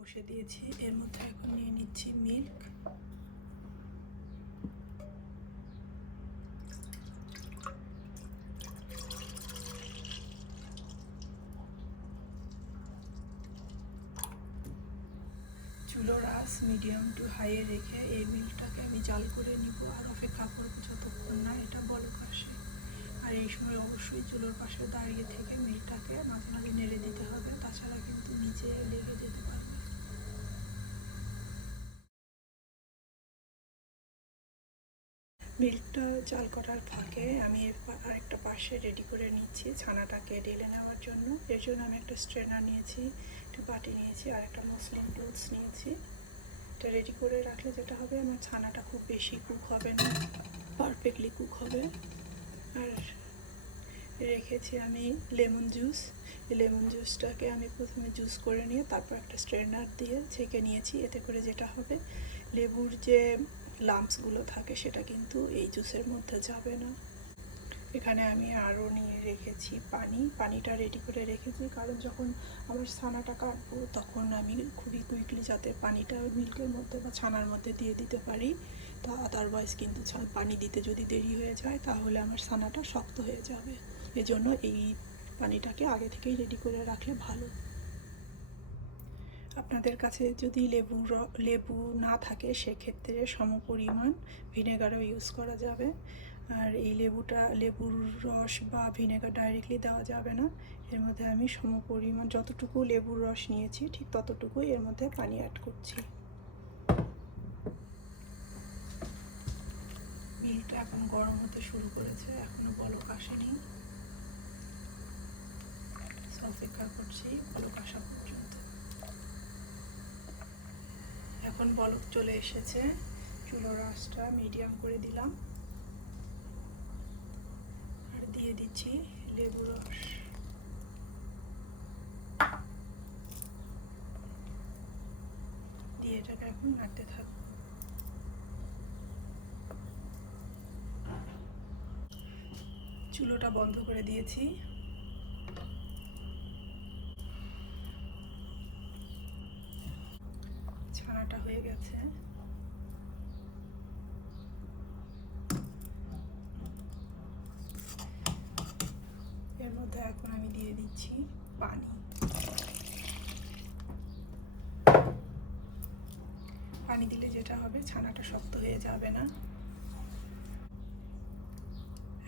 বসে দিয়েছি, এর মধ্যে এখন নিয়ে নিচ্ছি মিল্ক। চুলোর আঁচ মিডিয়াম টু হাইয়ে রেখে এই মিল্কটাকে আমি জাল করে নিব আর অপেক্ষা করবো যতক্ষণ না এটা বলক আসে। আর এই সময় অবশ্যই চুলোর পাশে দাঁড়িয়ে থেকে মিল্কটাকে মাঝে মাঝে নেড়ে দিতে হবে, তাছাড়া কিন্তু নিচে লেগে যেতে পারবে। মিল্কটা জাল করার ফাঁকে আমি আরেকটা পাশে রেডি করে নিচ্ছি ছানাটাকে ঢেলে নেওয়ার জন্য। এর জন্য আমি একটা স্ট্রেনার নিয়েছি, একটা বাটি নিয়েছি আর একটা মসলিন ক্লথস নিয়েছি। এটা রেডি করে রাখলে যেটা হবে, আমার ছানাটা খুব বেশি কুক হবে না, পারফেক্টলি কুক হবে। আর রেখেছি আমি লেমন জুস। এই লেমন জুসটাকে আমি প্রথমে জুস করে নিয়ে তারপর একটা স্ট্রেনার দিয়ে ছেঁকে নিয়েছি। এতে করে যেটা হবে, লেবুর যে লাম্পসগুলো থাকে সেটা কিন্তু এই জুসের মধ্যে যাবে না। এখানে আমি আরও নিয়ে রেখেছি পানিটা রেডি করে রেখেছি, কারণ যখন আমার ছানাটা কাটবো তখন আমি খুবই কুইকলি যাতে পানিটা মিল্কের মধ্যে বা ছানার মধ্যে দিয়ে দিতে পারি। তা আদারওয়াইজ কিন্তু পানি দিতে যদি দেরি হয়ে যায় তাহলে আমার ছানাটা শক্ত হয়ে যাবে। এজন্য এই পানিটাকে আগে থেকেই রেডি করে রাখলে ভালো। আপনাদের কাছে যদি লেবু না থাকে সেক্ষেত্রে সমপরিমাণ ভিনেগারও ইউজ করা যাবে। আর এই লেবুর রস বা ভিনেগার ডাইরেক্টলি দেওয়া যাবে না। এর মধ্যে আমি সমপরিমাণ যতটুকু লেবুর রস নিয়েছি ঠিক ততটুকুই এর মধ্যে পানি অ্যাড করছি। মিল্কটা এখন গরম হতে শুরু করেছে, এখনো বলক আসেনি। অপেক্ষা করছি বলক আসা পর্যন্ত। এখন বলক চলে এসেছে, চুলোর আঁচটা মিডিয়াম করে দিলাম আর দিয়ে দিচ্ছি লেবু রস। দিয়ে এটাকে এখন নাড়তে থাকবো। চুলোটা বন্ধ করে দিয়েছি। ছানাটা হয়ে গেছে। এর মধ্যে এখন আমি দিয়ে দিচ্ছি পানি। পানি দিলে যেটা হবে, ছানাটা শক্ত হয়ে যাবে না।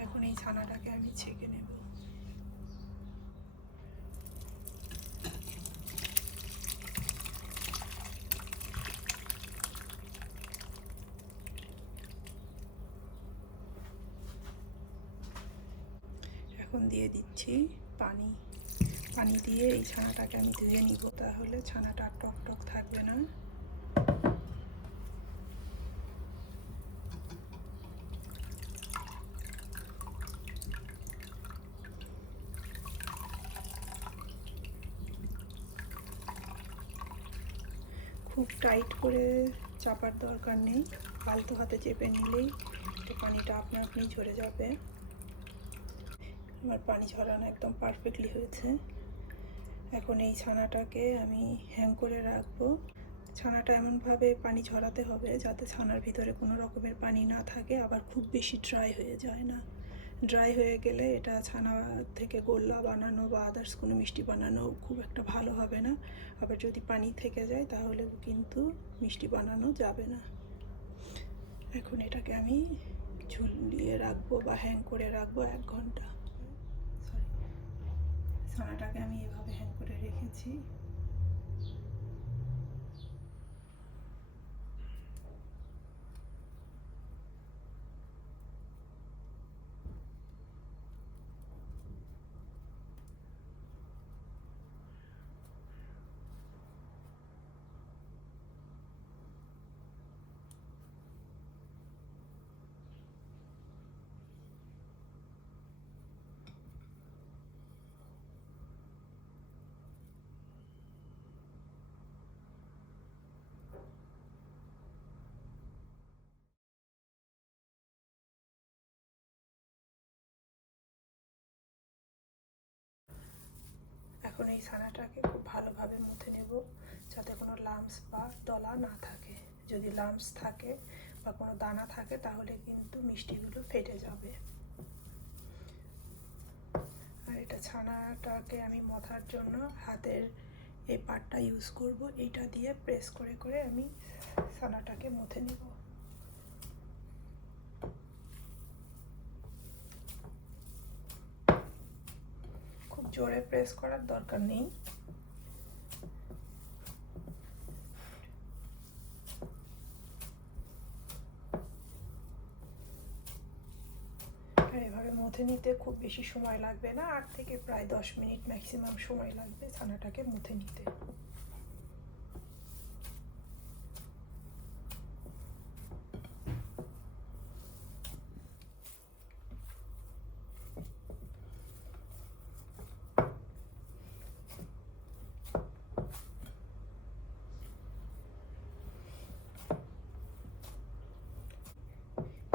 এখন এই ছানাটাকে আমি ছেঁকে নেব। এখন দিয়ে দিচ্ছি পানি। পানি দিয়ে এই ছানাটাকে আমি ধুয়ে নিব, তাহলে ছানাটা টক টক থাকবে না। খুব টাইট করে চাপার দরকার নেই, আলতো হাতে চেপে নিলেই পানিটা আপনা আপনি ঝরে যাবে। আমার পানি ঝরানো একদম পারফেক্টলি হয়েছে। এখন এই ছানাটাকে আমি হ্যাং করে রাখবো। ছানাটা এমনভাবে পানি ঝরাতে হবে যাতে ছানার ভিতরে কোনো রকমের পানি না থাকে, আবার খুব বেশি ড্রাই হয়ে যায় না। ড্রাই হয়ে গেলে এটা ছানা থেকে গোল্লা বানানো বা আদার্স কোনো মিষ্টি বানানো খুব একটা ভালো হবে না। আবার যদি পানি থেকে যায় তাহলে কিন্তু মিষ্টি বানানো যাবে না। এখন এটাকে আমি ঝুলিয়ে রাখবো বা হ্যাং করে রাখবো 1 ঘন্টা। ছানাটাকে আমি এভাবে হ্যাং করে রেখেছি। এখন এই ছানাটাকে খুব ভালোভাবে মুথে নেব যাতে কোনো লাম্পস বা দলা না থাকে। যদি লাম্পস থাকে বা কোনো দানা থাকে তাহলে কিন্তু মিষ্টিগুলো ফেটে যাবে। আর এটা ছানাটাকে আমি মথার জন্য হাতের এই পার্টটা ইউজ করব। এইটা দিয়ে প্রেস করে করে আমি ছানাটাকে মুথে নেব। খুব জোরে প্রেস করার দরকার নেই। আর এভাবে মুথে নিতে খুব বেশি সময় লাগবে না, 8 থেকে প্রায় 10 মিনিট ম্যাক্সিমাম সময় লাগবে ছানাটাকে মুথে নিতে।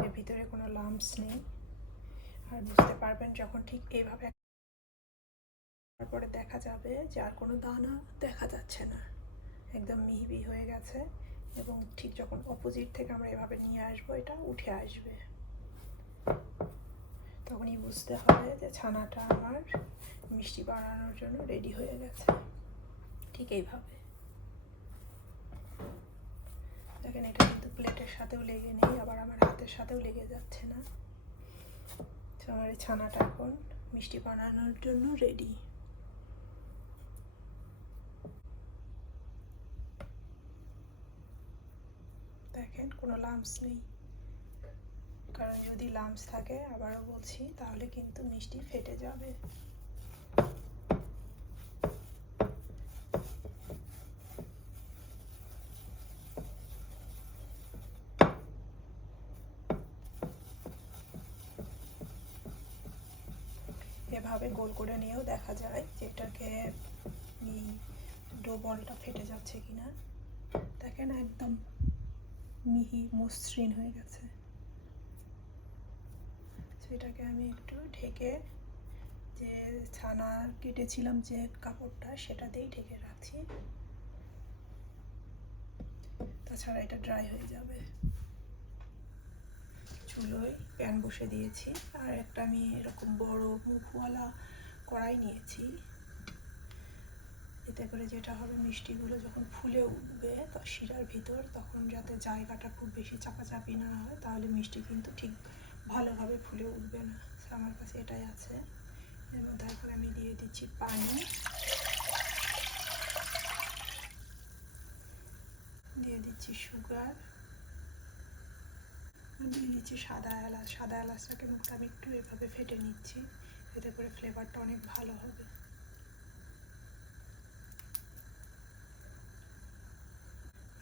এর ভিতরে কোনো লাম্পস নেই। আর বুঝতে পারবেন যখন ঠিক এইভাবে, তারপরে দেখা যাবে যে আর কোনো দানা দেখা যাচ্ছে না, একদম মিহি হয়ে গেছে। এবং ঠিক যখন অপোজিট থেকে আমরা এভাবে নিয়ে আসবো, এটা উঠে আসবে, তখনই বুঝতে হবে যে ছানাটা আমার মিষ্টি বানানোর জন্য রেডি হয়ে গেছে। ঠিক এইভাবে দেখেন, এটা কিন্তু প্লেটের সাথেও লেগে নেই, আবার আমার হাতের সাথেও লেগে যাচ্ছে না। আমার এই ছানাটা এখন মিষ্টি বানানোর জন্য রেডি। দেখেন কোনো লাম্পস নেই, কারণ যদি লাম্পস থাকে, আবারও বলছি, তাহলে কিন্তু মিষ্টি ফেটে যাবে। এভাবে গোল করে নিয়েও দেখা যায় যে এটাকে ডো বলটা ফেটে যাচ্ছে কিনা। দেখেন একদম মিহি মসৃণ হয়ে গেছে। সেটাকে আমি একটু ঢেকে, যে ছানা কেটেছিলাম যে কাপড়টা, সেটা দিয়েই ঢেকে রাখছি, তাছাড়া এটা ড্রাই হয়ে যাবে। চুলোয় প্যান বসে দিয়েছি, আর একটা আমি এরকম বড় মুখওয়ালা কড়াই নিয়েছি। এতে করে যেটা হবে, মিষ্টিগুলো যখন ফুলে উঠবে শিরার ভিতর, তখন যাতে জায়গাটা খুব বেশি চাপাচাপি না হয়, তাহলে মিষ্টি কিন্তু ঠিক ভালোভাবে ফুলে উঠবে না। আমার কাছে এটাই আছে। এর মধ্যে এখন আমি দিয়ে দিচ্ছি পানি, দিয়ে দিচ্ছি সুগার, দিয়ে দিচ্ছি সাদা এলাচ। সাদা এলাচটাকে মুখটা আমি একটু এভাবে ফেটে নিচ্ছি, এতে করে ফ্লেভারটা অনেক ভালো হবে।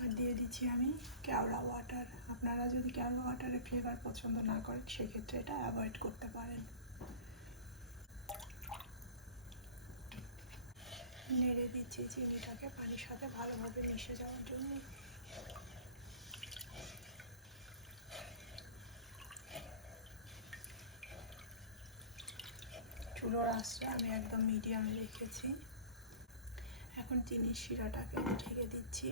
আর দিয়ে দিচ্ছি আমি কেওড়া ওয়াটার। আপনারা যদি কেওড়া ওয়াটারের ফ্লেভার পছন্দ না করেন, সেক্ষেত্রে এটা অ্যাভয়েড করতে পারেন। নেড়ে দিচ্ছি চিনিটাকে পানির সাথে ভালোভাবে মিশে যাওয়ার জন্য। চুলোর আঁচটা আমি একদম মিডিয়ামে রেখেছি। এখন চিনির শিরাটাকে ঢেকে দিচ্ছি,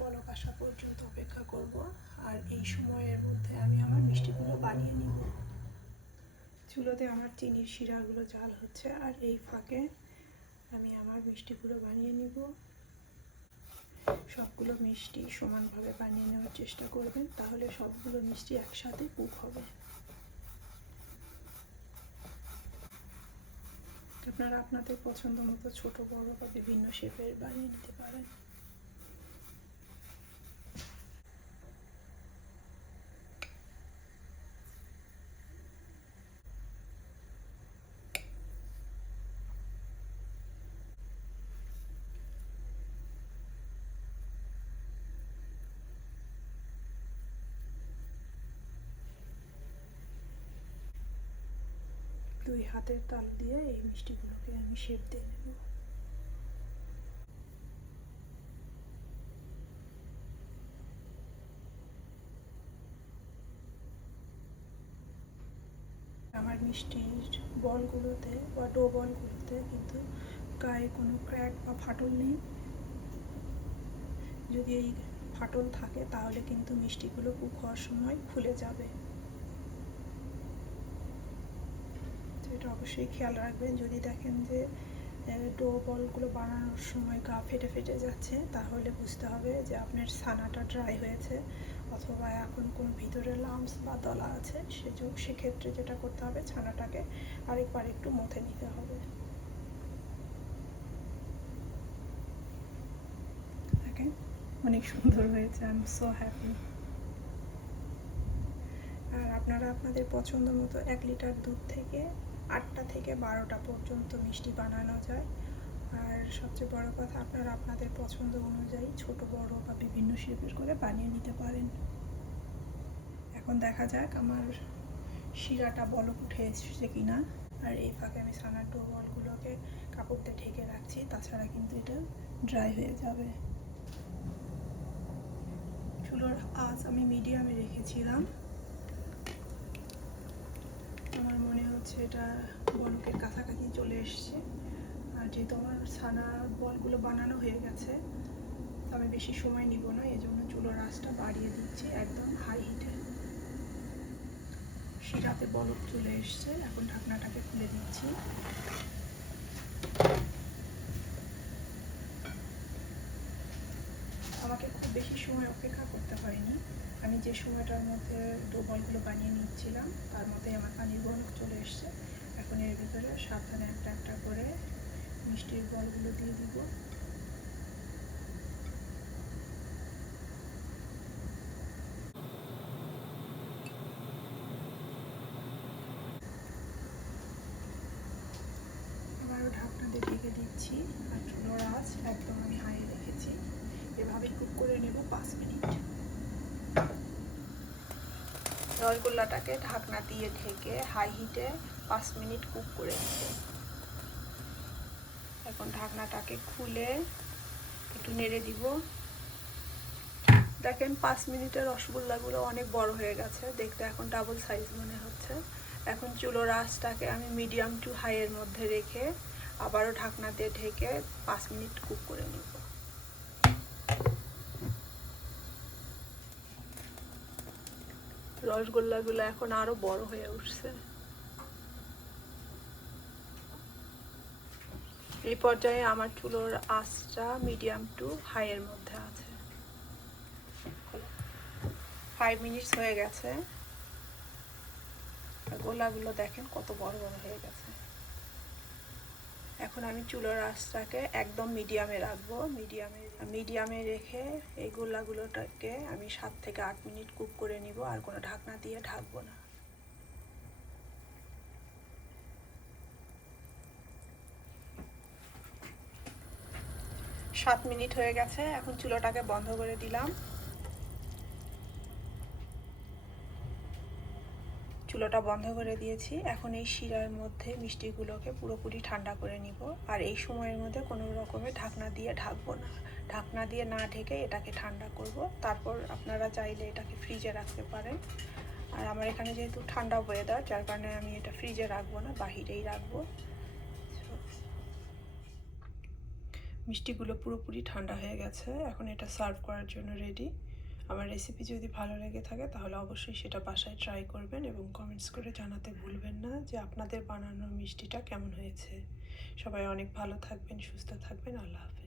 বলক আসা পর্যন্ত অপেক্ষা করব। আর এই সময়ের মধ্যে আমি আমার মিষ্টিগুলো বানিয়ে নিব। চুলোতে আমার চিনির শিরাগুলো জাল হচ্ছে, আর এই ফাঁকে আমি আমার মিষ্টিগুলো বানিয়ে নিব। সবগুলো মিষ্টি সমানভাবে বানিয়ে নেওয়ার চেষ্টা করবেন, তাহলে সবগুলো মিষ্টি একসাথে কুক হবে। আপনারা আপনাদের পছন্দ মতো ছোট বড় বা বিভিন্ন শেপের বানিয়ে নিতে পারেন। দুই হাতের তাল দিয়ে এই মিষ্টিগুলোকে আমি শেপ দিয়ে নেব। আমার মিষ্টির বলগুলোতে বা ডো বলগুলোতে কিন্তু গায়ে কোনো ক্র্যাক বা ফাটল নেই, যদি এই ফাটল থাকে তাহলে কিন্তু মিষ্টিগুলো কুক হওয়ার সময় খুলে যাবে। তো এটা অবশ্যই খেয়াল রাখবেন। যদি দেখেন যে ডো বলগুলো বানানোর সময় গা ফেটে ফেটে যাচ্ছে, তাহলে বুঝতে হবে যে আপনার ছানাটা ড্রাই হয়েছে, অথবা এখন কোনো ভিতরে লাম্পস বা দলা আছে। সেক্ষেত্রে যেটা করতে হবে, ছানাটাকে আরেকবার একটু মথে নিতে হবে। দেখেন অনেক সুন্দর হয়েছে, আই এম সো হ্যাপি। আর আপনারা আপনাদের পছন্দ মতো 1 লিটার দুধ থেকে 8টা থেকে 12টা পর্যন্ত মিষ্টি বানানো যায়। আর সবচেয়ে বড় কথা, আপনারা আপনাদের পছন্দ অনুযায়ী ছোট বড় বা বিভিন্ন শেপের করে বানিয়ে নিতে পারেন। এখন দেখা যাক আমার শিরাটা বলক উঠে এসেছে কিনা। আর এই ফাঁকে আমি ছানার ডো বলগুলোকে কাপড় দিয়ে ঢেকে রাখছি, তাছাড়া কিন্তু এটা ড্রাই হয়ে যাবে। চুলোর আঁচ আমি মিডিয়ামে রেখেছিলাম। আমার মনে হচ্ছে এটা বলকের কাছাকাছি চলে এসছে। আর যেহেতু আমার ছানার বলগুলো বানানো হয়ে গেছে, আমি বেশি সময় নিব না, এজন্য চুলোর আঁচটা বাড়িয়ে দিচ্ছি একদম হাই হিটে। শিরাতে বলক চলে এসছে, এখন ঢাকনাটাকে খুলে দিচ্ছি। আমাকে খুব বেশি সময় অপেক্ষা করতে হয়নি। আমি যে সময়টার মধ্যে ডো বলগুলো বানিয়ে নিচ্ছিলাম তার মধ্যে আমার পানির বলক চলে এসছে। এখন এর ভিতরে সাবধানে একটা একটা করে মিষ্টির বলগুলো দিয়ে দিব। আবারও ঢাকনা দিয়ে ঢেকে দিচ্ছি। আর চুলোর আঁচ একদম আমি হাই রেখেছি। এভাবে কুক করে নেব 5 মিনিট। রসগোল্লাটাকে ঢাকনা দিয়ে ঢেকে হাই হিটে 5 মিনিট কুক করে নেব। এখন ঢাকনাটাকে খুলে একটু নেড়ে দিব। দেখেন 5 মিনিটের রসগোল্লাগুলো অনেক বড় হয়ে গেছে, দেখতে এখন ডাবল সাইজ মনে হচ্ছে। এখন চুলোর আঁচটাকে আমি মিডিয়াম টু হাইয়ের মধ্যে রেখে আবারও ঢাকনা দিয়ে ঢেকে 5 মিনিট কুক করে নেব। রসগোল্লাগুলো এখন আরো বড় হয়ে উঠছে। এই পর্যায়ে আমার চুলোর আঁচটা মিডিয়াম টু হাইয়ের মধ্যে আছে। 5 মিনিট হয়ে গেছে। গোলাগুলো দেখেন কত বড় বড় হয়ে গেছে। এখন আমি চুলোর আঁচটাকে একদম মিডিয়ামে রাখবো। মিডিয়ামে রেখে এই গোলাগুলোটাকে আমি 7 থেকে 8 মিনিট কুক করে নিব, আর কোনো ঢাকনা দিয়ে ঢাকবো না। সাত মিনিট হয়ে গেছে, এখন চুলোটাকে বন্ধ করে দিলাম। চুলোটা বন্ধ করে দিয়েছি। এখন এই শিরার মধ্যে মিষ্টিগুলোকে পুরোপুরি ঠান্ডা করে নিব। আর এই সময়ের মধ্যে কোনো রকমের ঢাকনা দিয়ে ঢাকবো না। ঢাকনা দিয়ে না ঢেকে এটাকে ঠান্ডা করব। তারপর আপনারা চাইলে এটাকে ফ্রিজে রাখতে পারেন। আর আমার এখানে যেহেতু ঠান্ডা ওয়েদার, যার কারণে আমি এটা ফ্রিজে রাখবো না, বাহিরেই রাখবো। মিষ্টিগুলো পুরোপুরি ঠান্ডা হয়ে গেছে, এখন এটা সার্ভ করার জন্য রেডি। আমার রেসিপি যদি ভালো লেগে থাকে তাহলে অবশ্যই সেটা বাসায় ট্রাই করবেন এবং কমেন্টস করে জানাতে ভুলবেন না যে আপনাদের বানানো মিষ্টিটা কেমন হয়েছে। সবাই অনেক ভালো থাকবেন, সুস্থ থাকবেন। আল্লাহ হাফেজ।